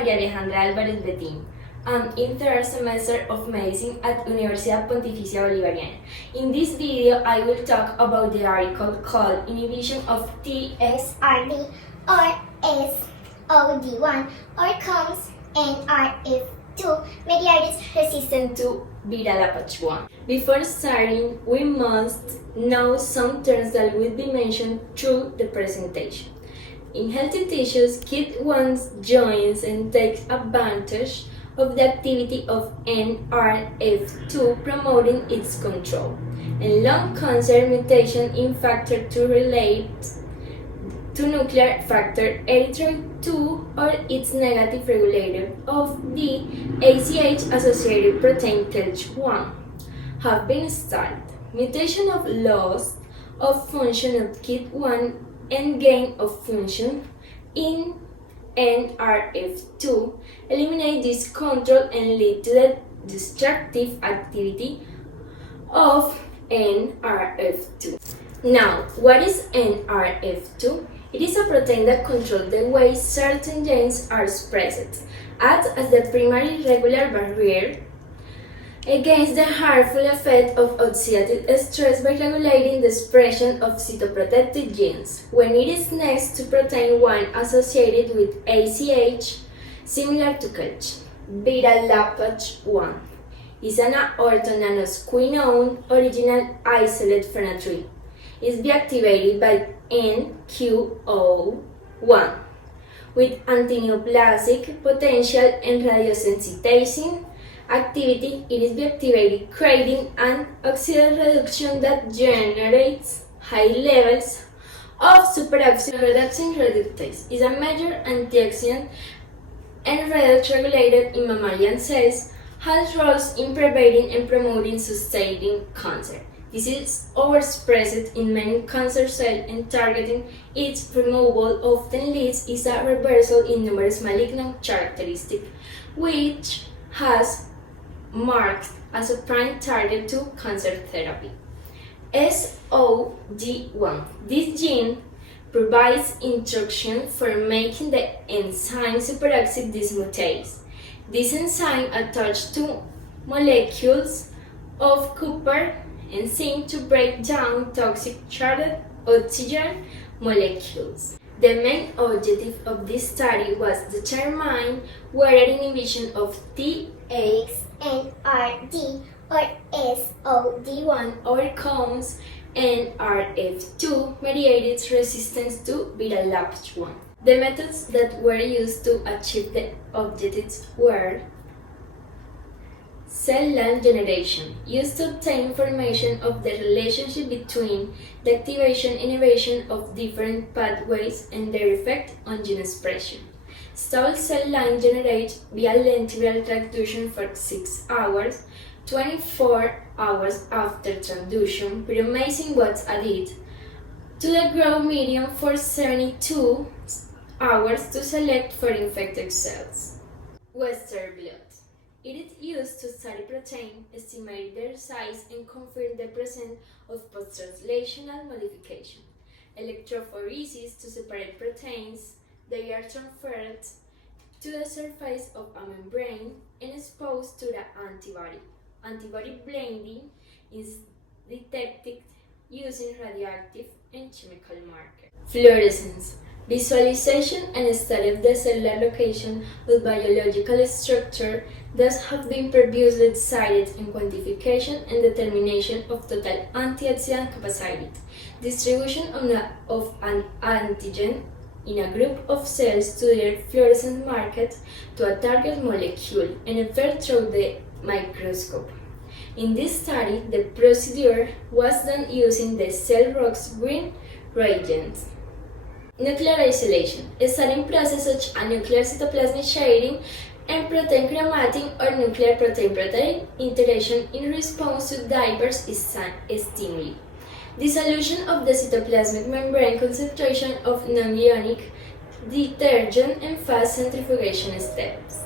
María Alejandra Álvarez Betín. I'm in third semester of medicine at Universidad Pontificia Bolivariana. In this video, I will talk about the article called Inhibition of TXNRD or SOD1 or comes NRF2 mediated resistant to B-lapachone. Before starting, we must know some terms that will be mentioned through the presentation. In healthy tissues, KIT1 joins and takes advantage of the activity of NRF2, promoting its control. In lung cancer, mutation in factor 2 relates to nuclear factor erythroid-2 or its negative regulator of the ACH-associated protein TLH1 have been studied. Mutation of loss of function of KIT1 and gain of function in NRF2 eliminate this control and lead to the destructive activity of NRF2. Now, what is NRF2? It is a protein that controls the way certain genes are expressed, acts as the primary regular barrier against the harmful effect of oxidative stress by regulating the expression of cytoprotective genes. When it is next to protein 1 associated with ACH, similar to CALCH, B-lapachone is an orthonanosquinone original isolate phenol is deactivated by NQO1 with antineoplastic potential and radiosensitizing activity. It is deactivated, creating an oxidation reduction that generates high levels of superoxide reducing reductase. Is a major antioxidant and redox regulator in mammalian cells, has roles in preventing and promoting sustaining cancer. This is overexpressed in many cancer cells, and targeting its removal often leads to a reversal in numerous malignant characteristics, which has marked as a prime target to cancer therapy. SOD1. This gene provides instruction for making the enzyme superoxide dismutase. This enzyme attaches to molecules of copper and zinc to break down toxic charged oxygen molecules. The main objective of this study was to determine whether inhibition of TXNRD or SOD1 overcomes NRF2 mediated resistance to B-lapachone. The methods that were used to achieve the objectives were cell line generation, used to obtain information of the relationship between the activation and inhibition of different pathways and their effect on gene expression. Stable cell line generated via lentiviral transduction for 6 hours, 24 hours after transduction. Pyrimidine was added to the growth medium for 72 hours to select for infected cells. Western blot. It is used to study protein, estimate their size, and confirm the presence of post-translational modification. Electrophoresis to separate proteins. They are transferred to the surface of a membrane and exposed to the antibody. Antibody blending is detected using radioactive and chemical markers. Fluorescence. Visualization and study of the cellular location of biological structure thus have been previously decided in quantification and determination of total antioxidant capacity, distribution of an antigen in a group of cells to their fluorescence markers to a target molecule, and effect through the microscope. In this study, the procedure was done using the cell-rox green reagent. Nuclear isolation, a studying process such as nuclear cytoplasmic sharing and protein chromatin or nuclear protein-protein interaction in response to diverse stimuli. Dissolution of the cytoplasmic membrane, concentration of non-ionic detergent, and fast centrifugation steps.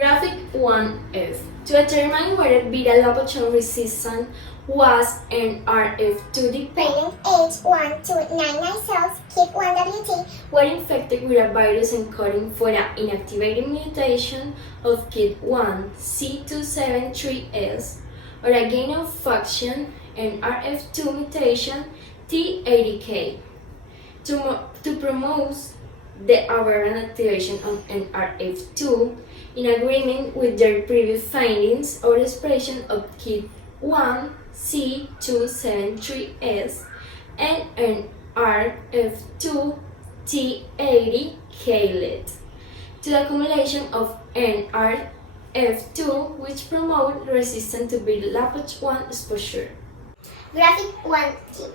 Graphic 1F. To determine whether B-lapachone resistance was NRF2 dependent H1 to 99 cells, KIT1WT, were infected with a virus encoding for an inactivating mutation of KIT1 C273S or a gain of function NRF2 mutation T80K. To promote the aberrant activation of NRF2 in agreement with their previous findings or expression of KIT1 C273S and NRF2 T80K led to the accumulation of NRF2 which promote resistance to B-lapachone exposure. Graphic 1G.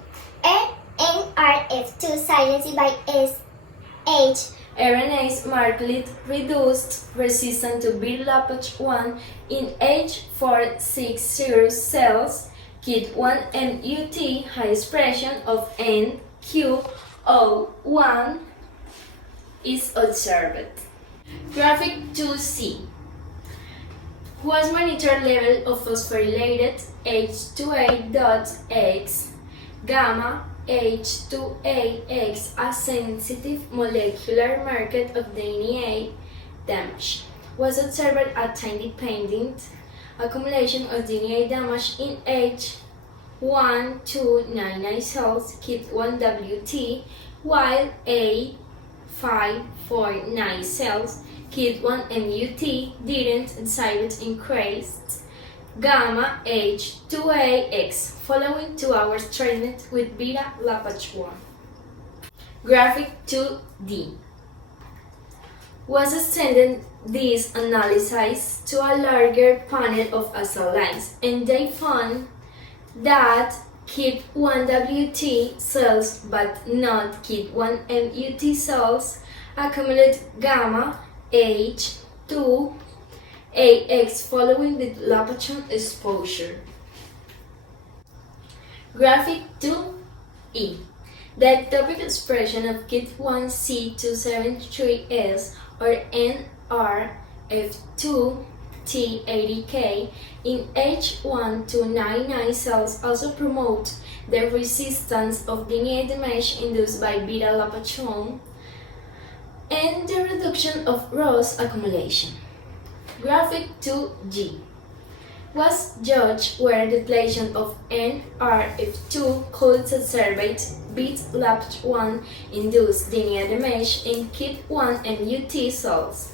NRF2 silenced by SH. RNAs markedly reduced resistance to B-lapachone in H460 cells. KIT1MUT high expression of NQO1 is observed. Graphic 2C was monitored level of phosphorylated H2A.X, gamma H2AX, a sensitive molecular marker of DNA damage. Was observed a time-dependent accumulation of DNA damage in H1299 cells, KIT1WT, while A549 cells, KIT1MUT, didn't exhibit increased gamma H2AX following 2 hours treatment with beta-lapachone. Graphic 2D was extended this analysis to a larger panel of cell lines, and they found that KIT1WT cells but not KIT1MUT cells accumulate gamma H2AX following the lapachone exposure. Graphic 2E. The ectopic expression of KIT1 C273S or NRF2 T80K in H1299 cells also promote the resistance of DNA damage induced by beta-lapachone and the reduction of ROS accumulation. Graphic 2G was judged where the depletion of NRF2 could exacerbate beta-lapachone induced DNA damage in KIT1MUT cells.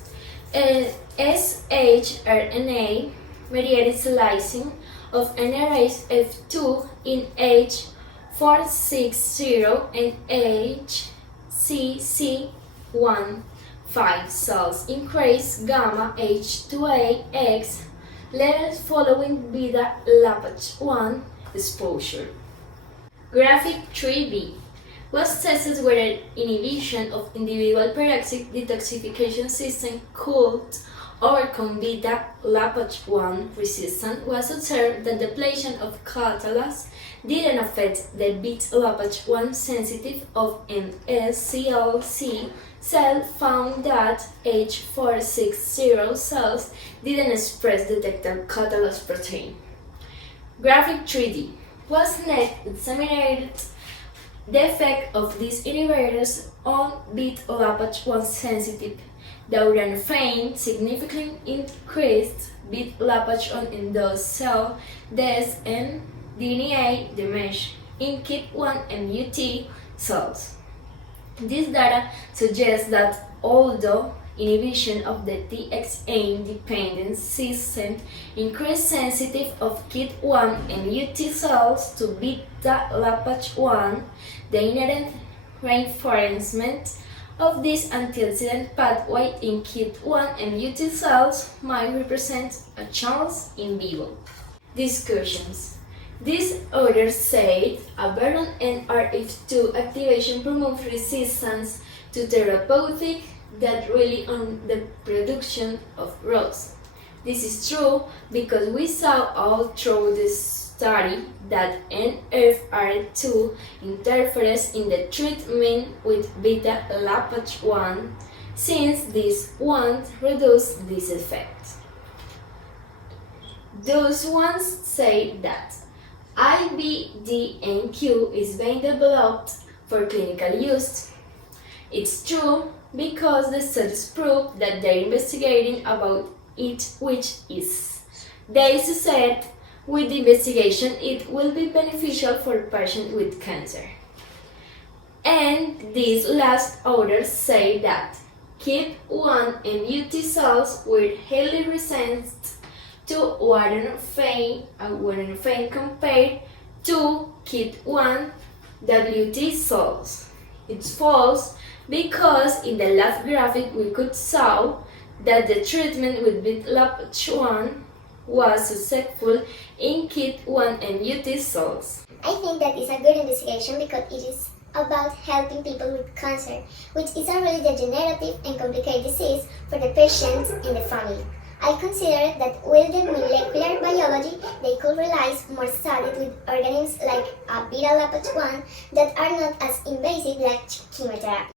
shRNA mediated splicing of NRF2 in H460 and HCC15 cells increased gamma H2AX levels following beta-lapachone exposure. Graphic 3B was tested whether inhibition of individual peroxide detoxification system could overcome beta-lapachone resistance. Was observed that depletion of catalase didn't affect the beta-lapachone sensitive of MSCLC cell found that H460 cells didn't express detected catalase protein. Graphic 3D was next examined the effect of these inhibitors on beta-lapachone sensitive dauranophen significantly increased beta-lapachone in those cells, deaths and DNA damage in KIT1MUT cells. This data suggests that although inhibition of the TXN-dependent system increased sensitivity of KIT1MUT cells to beta-lapachone, the inherent reinforcement of this antioxidant pathway in KIT1MUT cells might represent a chance in vivo. Discussions. These authors said aberrant NRF2 activation promotes resistance to therapeutic that rely on the production of ROS. This is true because we saw all through this study that NRF2 interferes in the treatment with beta-lapachone, since this won't reduce this effect. Those ones say that IBDNQ is being developed for clinical use. It's true because the studies prove that they're investigating about it, which is. They said with the investigation it will be beneficial for patients with cancer. And these last authors say that KIP1 MUT cells were highly resistant to warfarin compared to KIP1 WT cells. It's false because in the last graphic we could saw that the treatment with B-lapachone was successful in KIP1 MUT cells. I think that is a good investigation because it is about helping people with cancer, which is a really degenerative and complicated disease for the patient and the family. I consider that with the molecular biology, they could realize more studies with organisms like a B-lapachone that are not as invasive like chemotherapy.